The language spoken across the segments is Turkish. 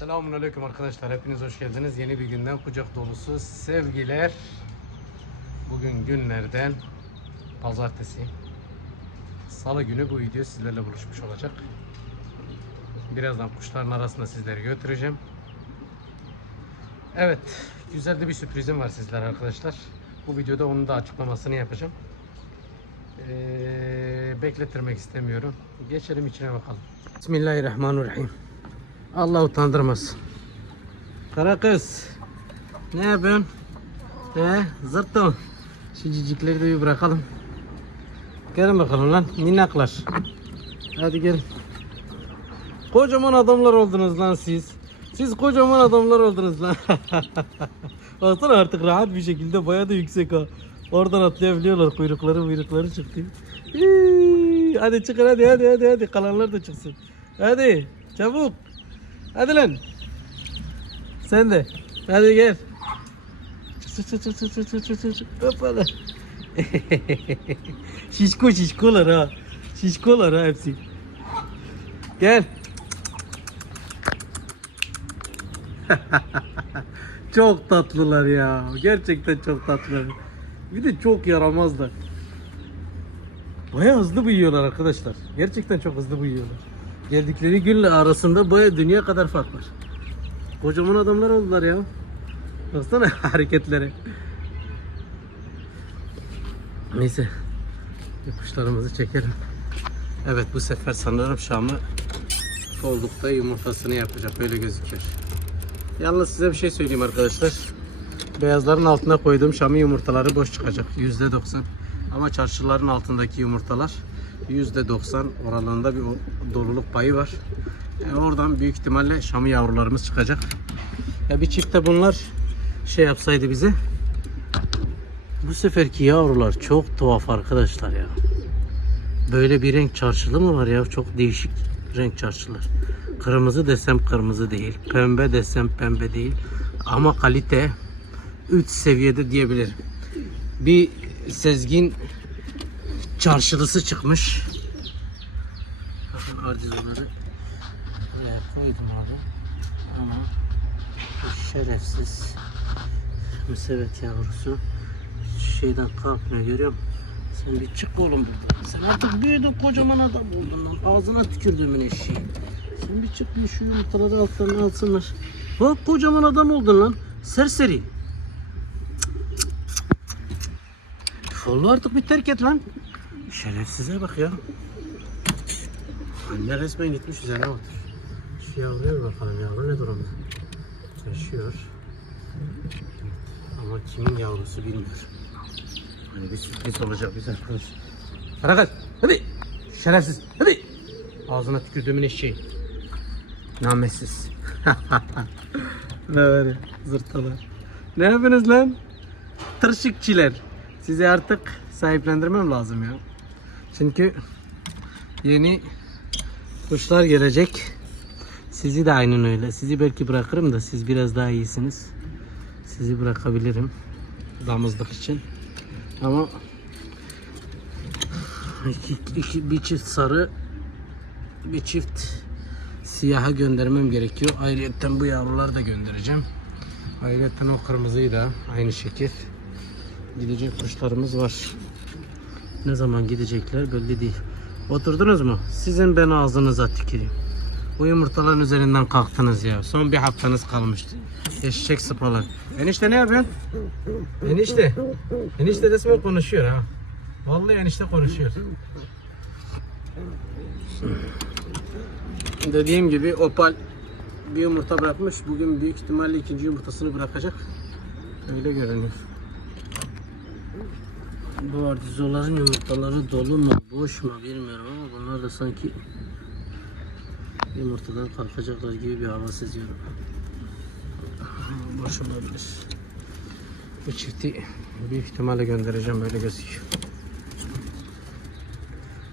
Selamun Aleyküm arkadaşlar. Hepiniz hoş geldiniz. Yeni bir günden kucak dolusu sevgiler. Bugün günlerden pazartesi. Salı günü bu video sizlerle buluşmuş olacak. Birazdan kuşların arasında sizleri götüreceğim. Evet, güzel de bir sürprizim var sizlere arkadaşlar. Bu videoda onun da açıklamasını yapacağım. Ee, beklettirmek istemiyorum. Geçelim içine bakalım. Bismillahirrahmanirrahim. Allah utandırmasın. Kara kız. Ne yapıyorsun? He, zırttım. Şu cicikleri de bir bırakalım. Gelin bakalım lan minnaklar. Hadi gelin. Kocaman adamlar oldunuz lan siz. Siz kocaman adamlar oldunuz lan. Baksana artık rahat bir şekilde bayağı da yüksek ha. Oradan atlayabiliyorlar kuyrukları kuyrukları çıktı. Hii, Hadi çıkın hadi hadi hadi hadi kalanlar da çıksın. Hadi çabuk. Hadi lan. Sen de. Hadi gel. Çıt çıt çıt çıt çıt çıt çıt çıt. Hoppala. şişko şişkolar ha. Şişkolar ha hepsi. Gel. çok tatlılar ya. Gerçekten çok tatlılar. Bir de çok yaramazlar. Baya hızlı büyüyorlar arkadaşlar. Gerçekten çok hızlı büyüyorlar. Geldikleri günle arasında baya dünya kadar fark var. Kocaman adamlar oldular ya. Baksana hareketlere. Neyse. Kuşlarımızı çekelim. Evet bu sefer sanırım Şam'ı oldukta yumurtasını yapacak. Öyle gözüküyor. Yalnız size bir şey söyleyeyim arkadaşlar. Beyazların altına koyduğum Şam'ın yumurtaları boş çıkacak. %90. Ama çarşıların altındaki yumurtalar %90 oralığında bir doluluk payı var. Yani oradan büyük ihtimalle Şam'ı yavrularımız çıkacak. Ya bir çifte bunlar şey yapsaydı bize. Bu seferki yavrular çok tuhaf arkadaşlar ya. Böyle bir renk çarşılı mı var ya? Çok değişik renk çarşılar. Kırmızı desem kırmızı değil. Pembe desem pembe değil. Ama kalite 3 seviyede diyebilirim. Bir sezgin çarşılısı çıkmış. Bakın ardizoları buraya koydum abi. Ama bu şerefsiz müsevet yavrusu şeyden kalkmıyor görüyor musun? Sen bir çık oğlum buradan. Sen artık büyüdün kocaman adam oldun lan. Ağzına tükürdüğümün eşeği. Sen bir çık bir şu yumurtaları altlarına alsınlar. Bak kocaman adam oldun lan. Serseri. Follu artık bir terk et lan. Şerefsize bak ya. Anne resmen gitmiş üzerine otur. Şu yavruya bakalım yavru ne durumda. Yaşıyor. Ama kimin yavrusu bilmiyorum. Hani bir sürpriz olacak bize arkadaş. Hareket hadi. Şerefsiz hadi. Ağzına tükürdüğümün eşeği. Nametsiz. ne ya zırtalar. Ne yapıyorsunuz lan? Tırşıkçiler. Sizi artık sahiplendirmem lazım ya. Çünkü yeni kuşlar gelecek. Sizi de aynen öyle. Sizi belki bırakırım da siz biraz daha iyisiniz. Sizi bırakabilirim. Damızlık için. Ama iki, iki- bir çift sarı bir çift siyaha göndermem gerekiyor. Ayrıca bu yavruları da göndereceğim. Ayrıca o kırmızıyı da aynı şekil. Gidecek kuşlarımız var. Ne zaman gidecekler belli değil. Oturdunuz mu? Sizin ben ağzınıza tüküreyim. Bu yumurtaların üzerinden kalktınız ya. Son bir haftanız kalmıştı. Eşek sıpalar. Enişte ne yapıyorsun? Enişte. Enişte resmen konuşuyor ha. Vallahi enişte konuşuyor. Dediğim gibi Opal bir yumurta bırakmış. Bugün büyük ihtimalle ikinci yumurtasını bırakacak. Öyle görünüyor. Bu artizoların yumurtaları dolu mu boş mu bilmiyorum ama bunlar da sanki yumurtadan kalkacaklar gibi bir hava seziyorum. Boş olabilir. Bu çifti büyük ihtimalle göndereceğim böyle gözüküyor.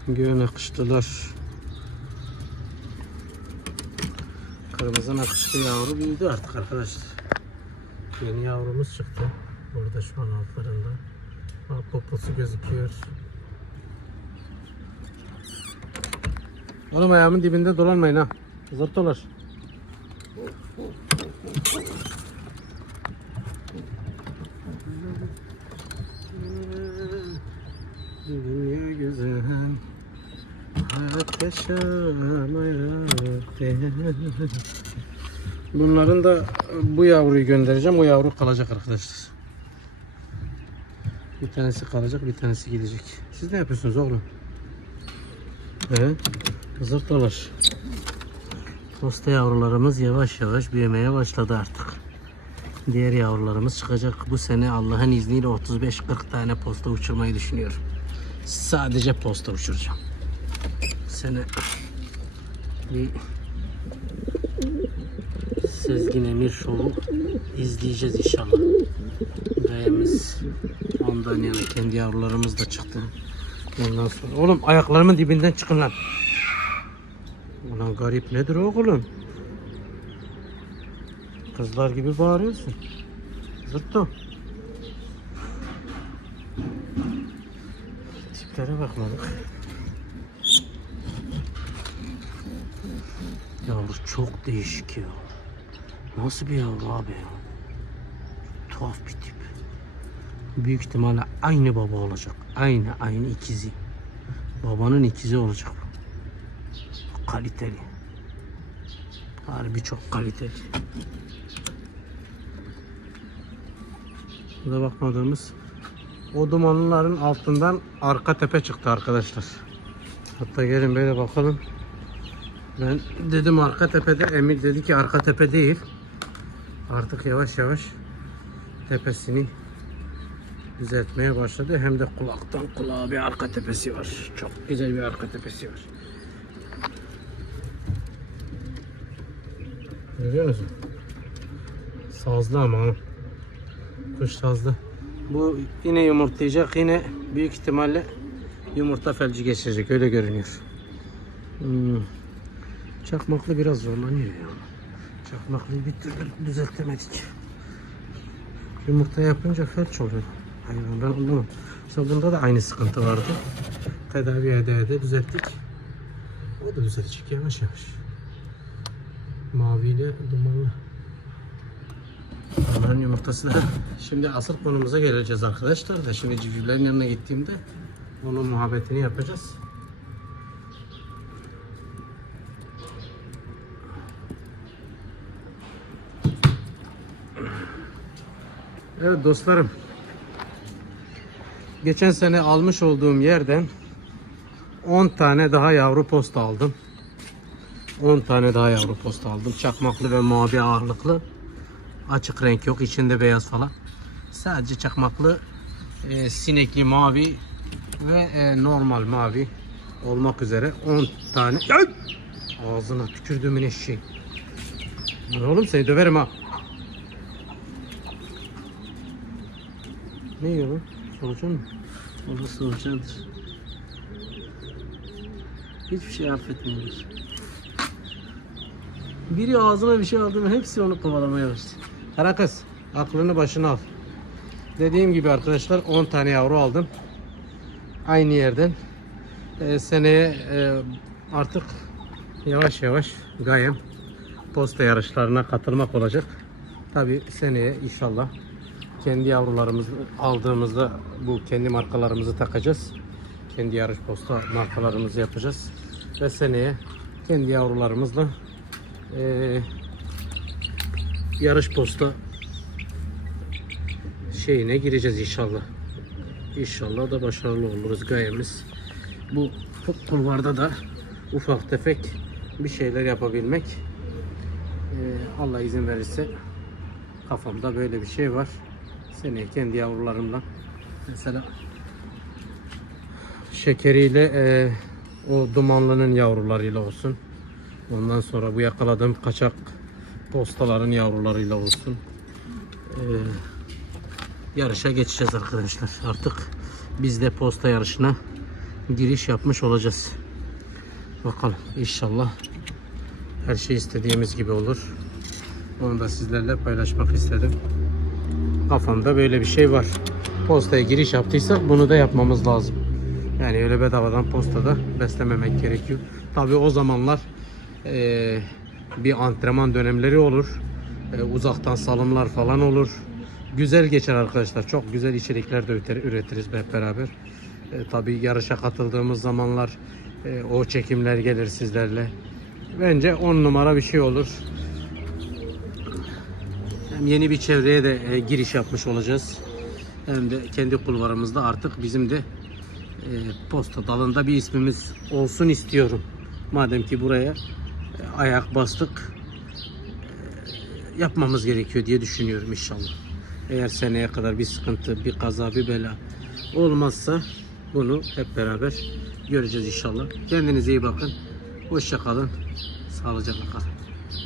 Göğe nakıştılar. Kırmızı nakışlı yavru büyüdü artık arkadaşlar. Yeni yavrumuz çıktı. Burada şu an altlarında. Bak poposu gözüküyor. Oğlum ayağımın dibinde dolanmayın ha. Zırtolar. Dünya güzel Hayat yaşamaya. Bunların da bu yavruyu göndereceğim. O yavru kalacak arkadaşlar. Tanesi kalacak, bir tanesi gidecek. Siz ne yapıyorsunuz oğlum? He? Kızırtmalar. Posta yavrularımız yavaş yavaş büyümeye başladı artık. Diğer yavrularımız çıkacak. Bu sene Allah'ın izniyle 35-40 tane posta uçurmayı düşünüyorum. Sadece posta uçuracağım. Bu sene bir Sezgin Emir Show'u izleyeceğiz inşallah. Gayemiz ondan yana kendi yavrularımız da çıktı. Ondan sonra oğlum ayaklarımın dibinden çıkın lan. Ulan garip nedir oğlum? Kızlar gibi bağırıyorsun. Zırtto. Tiplere bakmadık. Yavru çok değişik ya. Nasıl bir yavru abi ya? Tuhaf bir tip. Büyük ihtimalle aynı baba olacak. Aynı aynı ikizi. Babanın ikizi olacak. Kaliteli. Harbi çok kaliteli. Burada bakmadığımız o dumanların altından arka tepe çıktı arkadaşlar. Hatta gelin böyle bakalım. Ben dedim arka tepede. Emir dedi ki arka tepe değil. Artık yavaş yavaş tepesini düzeltmeye başladı. Hem de kulaktan kulağa bir arka tepesi var. Çok güzel bir arka tepesi var. Görüyor musun? Sazlı ama. Kuş sazlı. Bu yine yumurtlayacak. Yine büyük ihtimalle yumurta felci geçirecek. Öyle görünüyor. Hmm. Çakmaklı biraz zorlanıyor ya. Çakmaklıyı bir türlü düzeltemedik. Yumurta yapınca felç oluyor. Hayvan ben anlamam. Mesela bunda da aynı sıkıntı vardı. Tedavi ede ede düzelttik. O da düzelecek yavaş yavaş. Maviyle dumanlı. Onların yumurtası da. Şimdi asıl konumuza geleceğiz arkadaşlar da. Şimdi civcivlerin yanına gittiğimde onun muhabbetini yapacağız. Evet dostlarım. Geçen sene almış olduğum yerden 10 tane daha yavru posta aldım. 10 tane daha yavru posta aldım. Çakmaklı ve mavi ağırlıklı. Açık renk yok. içinde beyaz falan. Sadece çakmaklı, e, sinekli mavi ve e, normal mavi olmak üzere 10 tane. Ağzına tükürdüğümün eşeği. Oğlum seni döverim ha. Ne yiyor lan? Solucan mı? O da solucandır. Hiçbir şey affetmiyoruz. Biri ağzına bir şey aldı mı hepsi onu kovalamaya başladı. Kara kız aklını başına al. Dediğim gibi arkadaşlar 10 tane yavru aldım. Aynı yerden. Ee, seneye e, artık yavaş yavaş gayem posta yarışlarına katılmak olacak. Tabi seneye inşallah kendi yavrularımızı aldığımızda bu kendi markalarımızı takacağız. Kendi yarış posta markalarımızı yapacağız. Ve seneye kendi yavrularımızla eee, yarış posta şeyine gireceğiz inşallah. İnşallah da başarılı oluruz gayemiz. Bu kulvarda da ufak tefek bir şeyler yapabilmek. Eee, Allah izin verirse kafamda böyle bir şey var. Seneye kendi yavrularımla mesela şekeriyle e, o dumanlının yavrularıyla olsun. Ondan sonra bu yakaladığım kaçak postaların yavrularıyla olsun. E, yarışa geçeceğiz arkadaşlar. Artık biz de posta yarışına giriş yapmış olacağız. Bakalım inşallah her şey istediğimiz gibi olur. Onu da sizlerle paylaşmak istedim. Kafamda böyle bir şey var. Postaya giriş yaptıysak bunu da yapmamız lazım. Yani öyle bedavadan postada beslememek gerekiyor. Tabi o zamanlar eee, bir antrenman dönemleri olur. e, uzaktan salımlar falan olur. Güzel geçer arkadaşlar. Çok güzel içerikler de üretir- üretiriz hep beraber. E, tabii yarışa katıldığımız zamanlar e, o çekimler gelir sizlerle. Bence 10 numara bir şey olur. Hem yeni bir çevreye de e, giriş yapmış olacağız. Hem de kendi kulvarımızda artık bizim de e, posta dalında bir ismimiz olsun istiyorum. Madem ki buraya e, ayak bastık e, yapmamız gerekiyor diye düşünüyorum inşallah. Eğer seneye kadar bir sıkıntı, bir kaza, bir bela olmazsa bunu hep beraber göreceğiz inşallah. Kendinize iyi bakın. Hoşça kalın. Sağlıcakla kalın.